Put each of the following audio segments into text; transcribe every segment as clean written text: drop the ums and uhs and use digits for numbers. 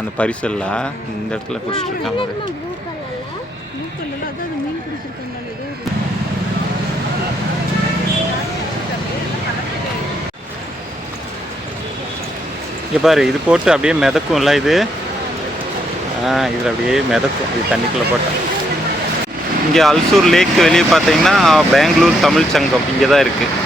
அந்த பரிசெல்லாம் இந்த இடத்துல குடிச்சிட்டு இருக்காங்க. இங்கே பாரு, இது போட்டு அப்படியே மிதக்கும்ல இது. இதில் அப்படியே மிதக்கும் இது தண்ணிக்குள்ளே போட்டேன். இங்கே அல்சூர் லேக் வெளியே பார்த்தீங்கன்னா பெங்களூர் தமிழ் சங்கம் இங்கே தான் இருக்குது.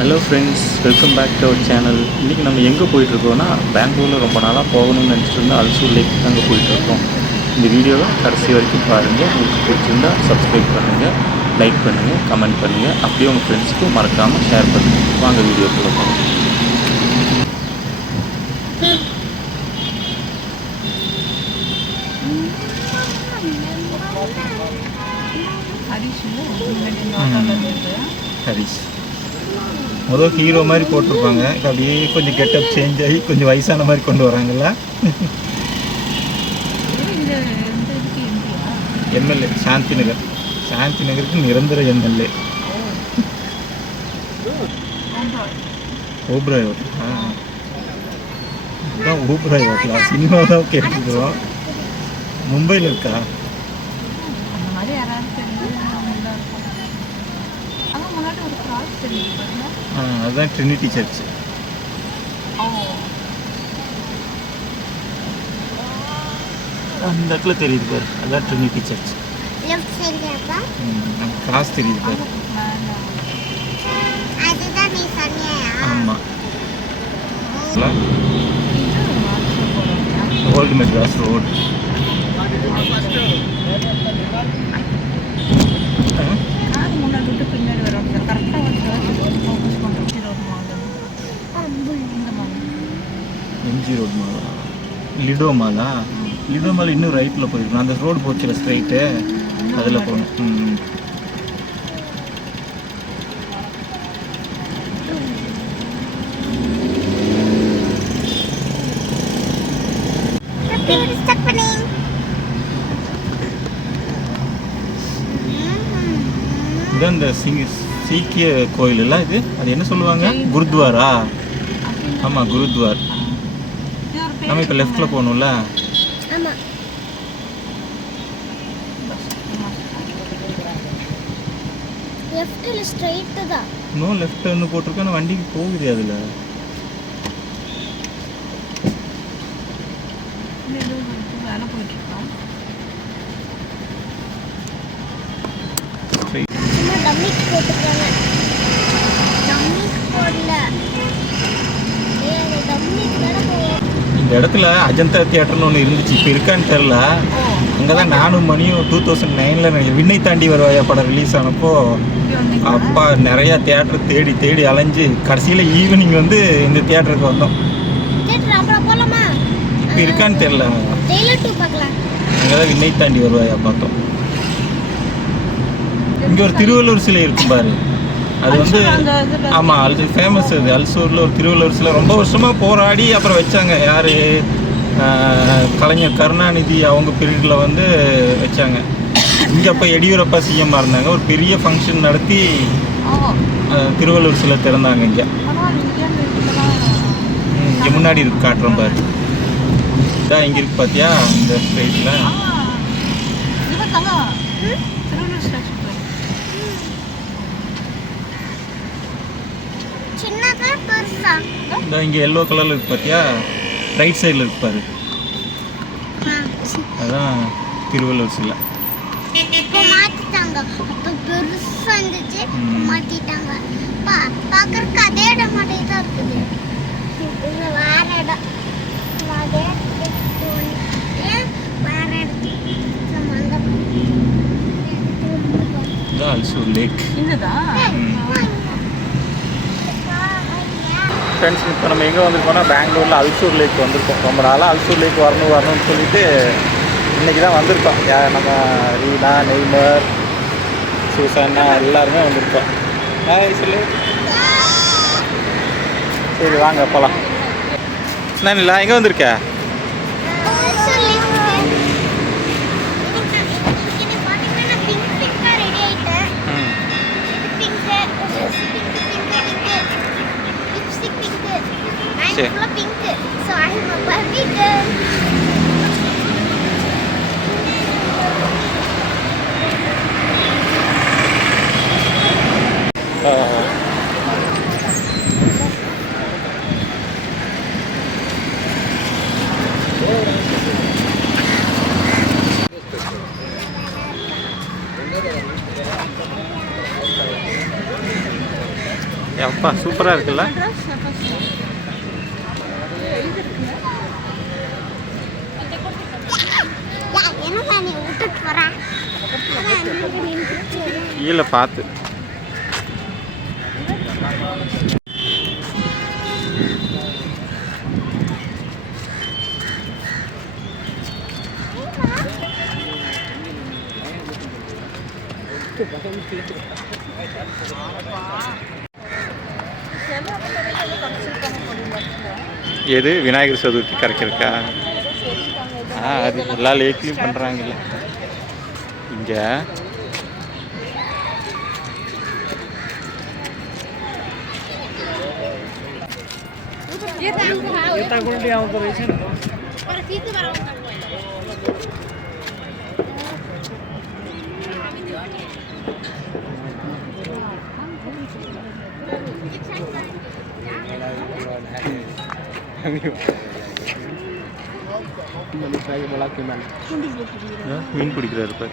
Hello friends, welcome back to our channel. இன்றைக்கி நம்ம எங்கே போயிட்டுருக்கோன்னா, பெங்களூரில் ரொம்ப நாளாக போகணும்னு நினச்சிட்டு இருந்தால் அல்சூர் லேக் அங்கே போயிட்டுருக்கோம். இந்த வீடியோவை கடைசி வரைக்கும் பாருங்கள். உங்களுக்கு பிடிச்சிருந்தால் சப்ஸ்கிரைப் பண்ணுங்கள், லைக் பண்ணுங்கள், கமெண்ட் பண்ணுங்கள். அப்படியே உங்கள் ஃப்ரெண்ட்ஸுக்கும் மறக்காமல் ஷேர் பண்ணுங்கள். வாங்க வீடியோக்குள்ளே போகலாம். ஹரிஷ் முதல் ஹீரோ மாதிரி போட்டிருப்பாங்க. அப்படியே கொஞ்சம் கெட்டப் சேஞ்ச் ஆகி கொஞ்சம் வயசான மாதிரி கொண்டு வராங்கல்ல. எம்எல்ஏ சாந்தி நகருக்கு நிரந்தர எம்எல்ஏ ஓப்ராய் ஹோட்டலா? அதுதான் ஓப்ராய் ஹோட்டலா? சினிமா தான் கேட்டுக்கிறோம். மும்பையில் இருக்கா? அதுதான் ட்ரினிட்டி சர்ச். அந்த இடத்துல தெரியுது பாரு, அதுதான் ட்ரினிட்டி சர்ச். கிராஸ் தெரியுது பாரு. ஆமாம், old Madras road. MG road Mala, Lido Mala. Lido mall இன்னும் ரைட்டில் போயிருக்கணும். அந்த ரோடு போச்சுல ஸ்ட்ரைட்டு, அதில் போகணும். இதான் இந்த சீக்கிய கோயில் இல்லை இது, அது என்ன சொல்லுவாங்க? குருத்வாரா. ஆமாம், குருத்வார். நம்ம இப்போ லெஃப்டில் போகணும்ல. இன்னும் லெஃப்ட் வந்து போட்டிருக்கேன், வண்டிக்கு போகுது அதில். இந்த இடத்துல அஜந்தா தியேட்டர்னு ஒன்று இருந்துச்சு, இப்போ இருக்கான்னு தெரில. அங்கே தான் நானும் மணியும் 2009 விண்ணை தாண்டி வருவாயா படம் ரிலீஸ் ஆனப்போ அப்பா நிறையா தியேட்டர் தேடி தேடி அலைஞ்சு கடைசியில் ஈவினிங் வந்து இந்த தியேட்டருக்கு வந்தோம். இப்போ இருக்கான்னு தெரில. அங்கே தான் விண்ணை தாண்டி வருவாயா பார்த்தோம். இங்கே ஒரு திருவள்ளூர் சிலை இருக்கும் பாரு, அது வந்து ஆமாம், அது ஃபேமஸ். அது அல்சூரில் ஒரு திருவள்ளுவர் சிலை ரொம்ப வருஷமாக போராடி அப்புறம் வச்சாங்க. யார்? கலைஞர் கருணாநிதி அவங்க பீரியடில் வந்து வச்சாங்க. இங்கே அப்போ எடியூரப்பா சிஎம்மாக இருந்தாங்க. ஒரு பெரிய ஃபங்க்ஷன் நடத்தி திருவள்ளுவர் சிலை திறந்தாங்க. இங்கே இங்கே முன்னாடி இருக்கு, காட்டுறோம் பாரு. இதான் இங்கே இருக்கு பார்த்தியா, இந்த ஸ்ட்ரைட்டில். இங்கே எல்லோ கலரில் இருக்கு பார்த்தியா, ரைட் சைடில் இருக்கு பாரு, அதுதான் திருவள்ளுவர் சிலை. அல்சூர் லேக். ஃப்ரெண்ட்ஸ், இப்போ நம்ம எங்கே வந்திருக்கோம்னா பெங்களூரில் அல்சூர் லேக் வந்திருக்கோம். ரொம்ப நாளாக அல்சூர் லேக் வரணும்னு சொல்லிட்டு இன்றைக்கி தான் வந்திருக்கோம். நம்ம ரீனா, நெய்மர், சூசன்னா எல்லாருமே வந்திருக்கோம். சொல்லு. சரி வாங்க போகலாம். நான் இல்லை, எங்கே வந்திருக்க? என்னாச்சு? அப்பா சூப்பராக இருக்குல்ல. கீழே பார்த்து எது விநாயகர் சதுர்த்தி கரைக்கிறக்கா? அது எல்லா லேக்லையும் பண்ணுறாங்கல்ல. இங்கே மீன் பிடிக்கிறாரு பாரு.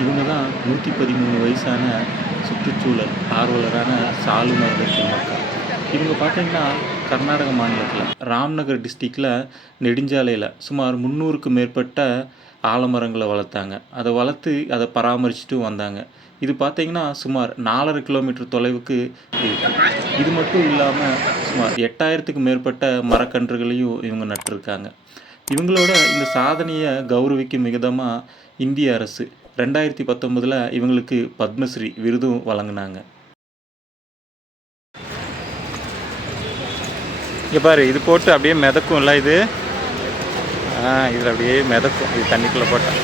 இவங்க தான் 113 வயசான சுற்றுச்சூழல் ஆர்வலரான சாலுமரதர் மக்கா. இவங்க பார்த்தீங்கன்னா கர்நாடக மாநிலத்தில் ராம்நகர் டிஸ்ட்ரிக்டில் நெடுஞ்சாலையில் சுமார் 300க்கும் மேற்பட்ட ஆலமரங்களை வளர்த்தாங்க. அதை வளர்த்து அதை பராமரிச்சுட்டு வந்தாங்க. இது பார்த்திங்கன்னா சுமார் 4.5 கிலோமீட்டர் தொலைவுக்கு இருக்குது. இது மட்டும் இல்லாமல் சுமார் 8000க்கும் மேற்பட்ட மரக்கன்றுகளையும் இவங்க நட்டிருக்காங்க. இவங்களோட இந்த சாதனையை கௌரவிக்கும் விதமாக இந்திய அரசு 2019 இவங்களுக்கு பத்மஸ்ரீ விருதும் வழங்கினாங்க. இங்கே பாரு, இது போட்டு அப்படியே மிதக்கும்ல. இது இதில் அப்படியே மிதக்கும். இது தண்ணிக்குள்ளே போட்டால்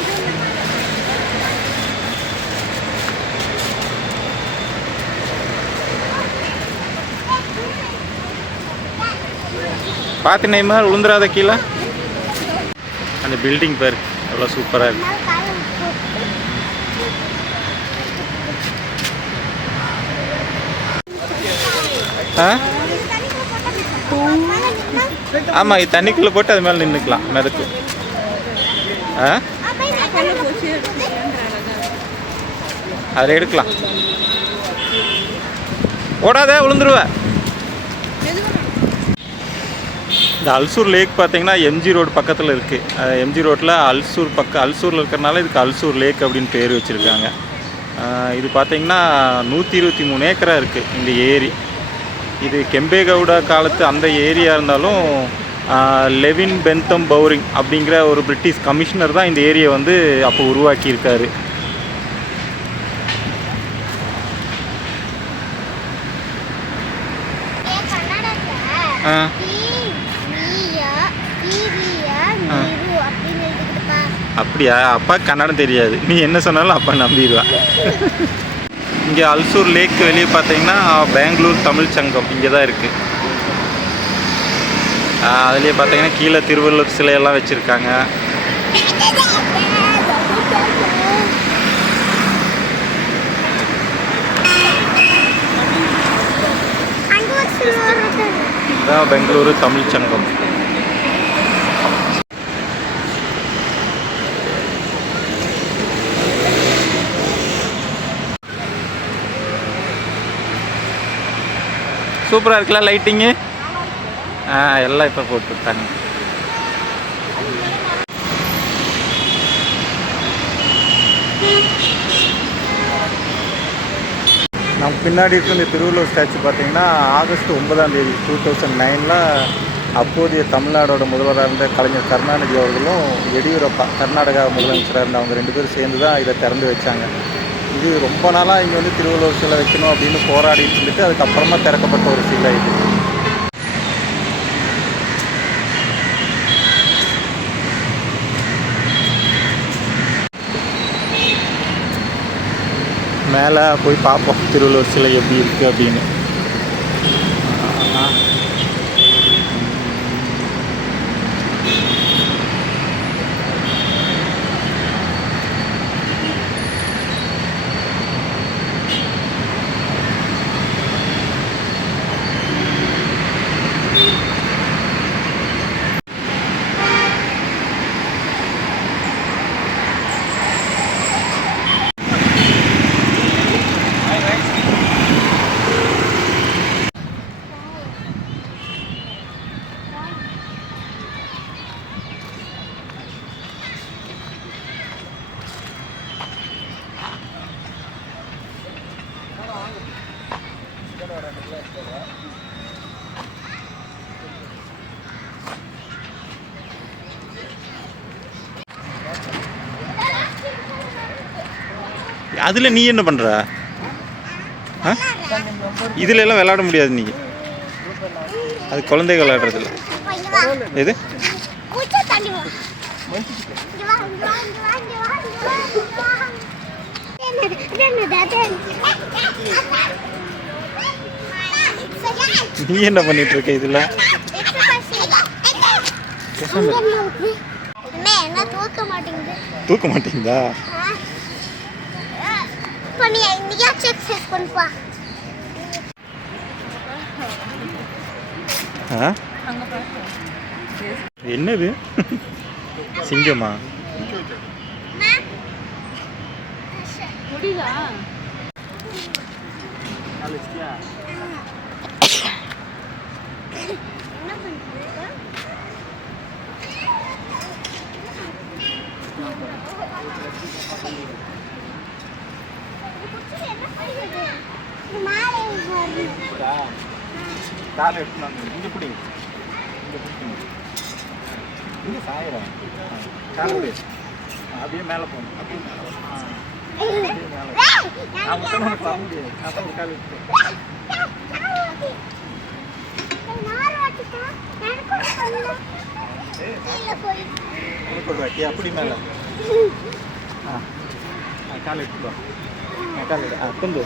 பார்த்து நெய்மார் விழுந்துடாத கீழே. அந்த பில்டிங் பாரு எவ்வளோ சூப்பராக இருக்கு. ஆமாம், இது தண்ணிக்குள்ளே போட்டு அது மேலே நின்றுக்கலாம், மிதக்கும். அதில் எடுக்கலாம். ஓடாத, விழுந்துருவ. இந்த அல்சூர் லேக் பார்த்தீங்கன்னா எம்ஜி ரோடு பக்கத்தில் இருக்குது. எம்ஜி ரோட்டில் அல்சூரில் இருக்கிறனால இதுக்கு அல்சூர் லேக் அப்படின்னு பேர் வச்சுருக்காங்க. இது பார்த்திங்கன்னா 123 ஏக்கராக இருக்குது இந்த ஏரி. இது கெம்பேகவுடா காலத்து அந்த ஏரியா இருந்தாலும் லெவின் பென்தம் பவுரிங் அப்படிங்கிற ஒரு பிரிட்டிஷ் கமிஷனர் தான் இந்த ஏரியை வந்து அப்போ உருவாக்கியிருக்காரு. அப்படியா? அப்பா கன்னடம் தெரியாது, நீ என்ன சொன்னாலும் அப்பா நம்பிடுவான். இங்கே அல்சூர் லேக் வெளியே பார்த்தீங்கன்னா பெங்களூர் தமிழ் சங்கம் இங்கே தான் இருக்குது. அதுலேயே பார்த்தீங்கன்னா கீழே திருவள்ளுவர் சிலையெல்லாம் வச்சுருக்காங்க. இதுதான் பெங்களூரு தமிழ் சங்கம். சூப்பராக இருக்குல்ல லைட்டிங்கு. எல்லாம் இப்போ போட்டுருக்காங்க. நம்ம பின்னாடி இருக்க இந்த திருவள்ளுவர் ஸ்டாச்சு பார்த்தீங்கன்னா ஆகஸ்ட் 9 2009 அப்போதைய தமிழ்நாடோட முதல்வராக இருந்த கலைஞர் கருணாநிதி அவர்களும் எடியூரப்பா கர்நாடகா முதலமைச்சராக இருந்த அவங்க 2 பேரும் சேர்ந்து தான் இதை திறந்து வச்சாங்க. இது ரொம்ப நாளாக இங்கே வந்து திருவள்ளுவர் சிலை வைக்கணும் அப்படின்னு போராடிட்டு இருந்துட்டு அதுக்கப்புறமா திறக்கப்பட்ட ஒரு சிலை இது. மேலே போய் பார்ப்போம் திருவள்ளுவர் சிலை எப்படி இருக்குது அப்படின்னு. அதில் நீ என்ன பண்ணுற? ஆ, இதுல எல்லாம் விளையாட முடியாது நீ. அது குழந்தைங்க விளையாடுறதில்ல. எது? நீ என்ன பண்ணிட்டு இருக்க இதுல? தூக்க மாட்டேங்குதா? என்னது? சிங்கமா? காலை எடுத்துனாங்க. இங்கே பிடி, இங்கே பிடிக்கணும். இங்கே சாயிரம் காலை விடு. அப்படியே மேலே போகணும். அப்படியே மேலே நான் மட்டும் உனக்கு வர முடியாது. அதான் காலை விட்டு வாட்டி அப்படி மேலே காலை எடுத்துக்கோ. காலை விடு. கொண்டு கொண்டு